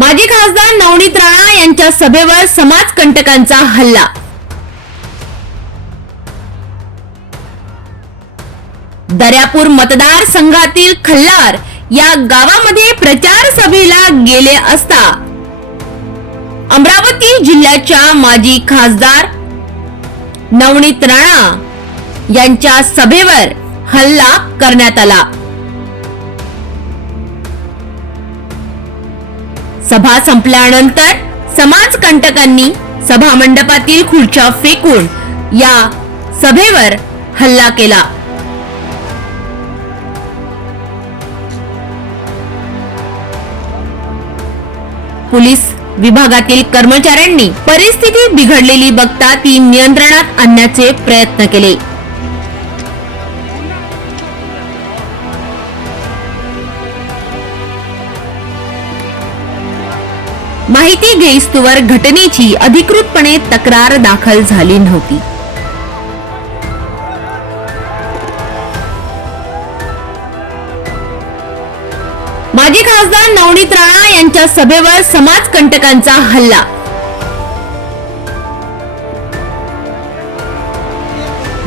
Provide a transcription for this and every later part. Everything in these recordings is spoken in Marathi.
माजी खासदार नवनीत राणा यांच्या सभेवर समाजकंटकांचा हल्ला। दर्यापूर मतदारसंघातील खल्लार या गावामध्ये प्रचार सभेला गेले असता अमरावती जिल्ह्याच्या माजी खासदार नवनीत राणा यांच्या सभेवर हल्ला करण्यात आला। सभा संपल्यानंतर समाजकंटकांनी सभा मंडपातील खुर्च्या फेकून या सभेवर हल्ला केला। पोलीस विभागातील कर्मचाऱ्यांनी परिस्थिती बिघडलेली बघता ती नियंत्रणात आणण्याचे प्रयत्न केले। माहिती घेईस्तोवर घटनेची अधिकृतपणे तक्रार दाखल झाली नव्हती। माजी खासदार नवनीत राणा यांच्या सभेवर समाजकंटकांचा हल्ला।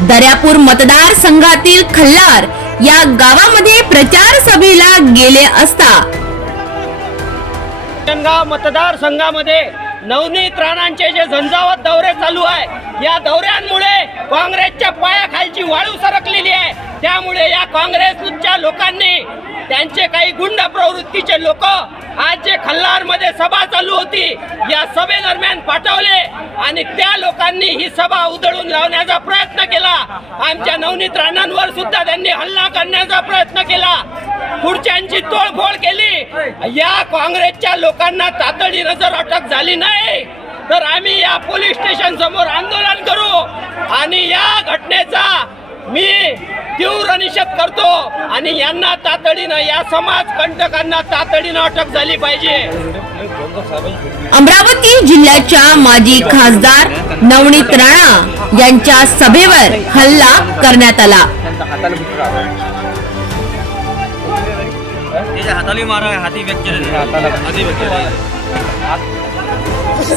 दर्यापूर मतदारसंघातील खल्लार या गावामध्ये प्रचार सभेला गेले असता मतदारसंघामध्ये नवनीत राणांचे जे झंझावत दौरे चालू आहे, या दौऱ्यांमुळे काँग्रेसच्या पायाखालची वाळू सरकलेली आहे। त्यामुळे या काँग्रेसच्या लोकांनी त्यांचे काही गुंड प्रवृत्तीचे लोक आज जे खल्लार मध्ये सभा चालू होती या सभेदरम्यान पाठवले आणि त्या लोकांनी ही सभा उधळून लावण्याचा प्रयत्न केला। आमच्या नवनीत राणांवर सुद्धा त्यांनी हल्ला करण्याचा प्रयत्न केला, खुर्च्यांची तोडफोड केली। या काँग्रेसच्या लोकांना तातडीने जर अटक झाली नाही तर आम्ही या पोलीस स्टेशन समोर आंदोलन करू आणि या घटनेचा मी तीव्र निषेध करतो आणि यांना तातडीनं, या समाज कंटकांना तातडीनं अटक झाली पाहिजे। अमरावती जिल्ह्याच्या माजी खासदार नवनीत राणा यांच्या सभेवर हल्ला करण्यात आला।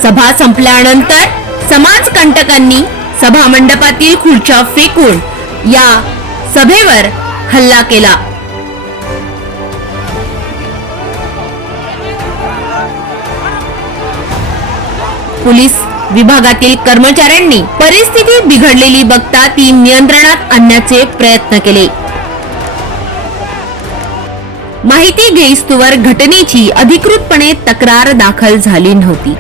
सभा संपल्यानंतर समाजकंटकांनी सभा मंडपातील खुर्च्या फेकून या सभेवर हल्ला केला। पोलीस विभागातील कर्मचाऱ्यांनी परिस्थिती बिघडलेली बघता ती नियंत्रणात आणण्याचे प्रयत्न केले। माहिती घेईस्तोवर घटनेची अधिकृतपणे तक्रार दाखल झाली नव्हती।